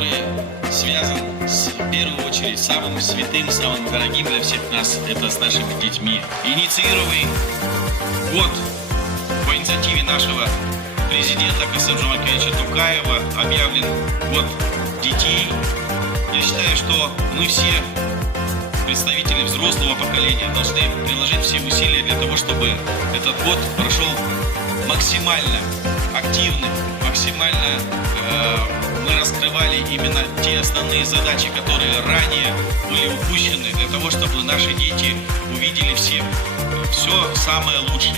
который связан в первую очередь с самым святым, самым дорогим для всех нас, это с нашими детьми. Инициированный год по инициативе нашего президента Касым-Жомарта Кемелевича Токаева объявлен год детей. Я считаю, что мы все, представители взрослого поколения, должны приложить все усилия для того, чтобы этот год прошел максимально активным, максимально мы раскрывали именно те основные задачи, которые ранее были упущены, для того, чтобы наши дети увидели все самое лучшее.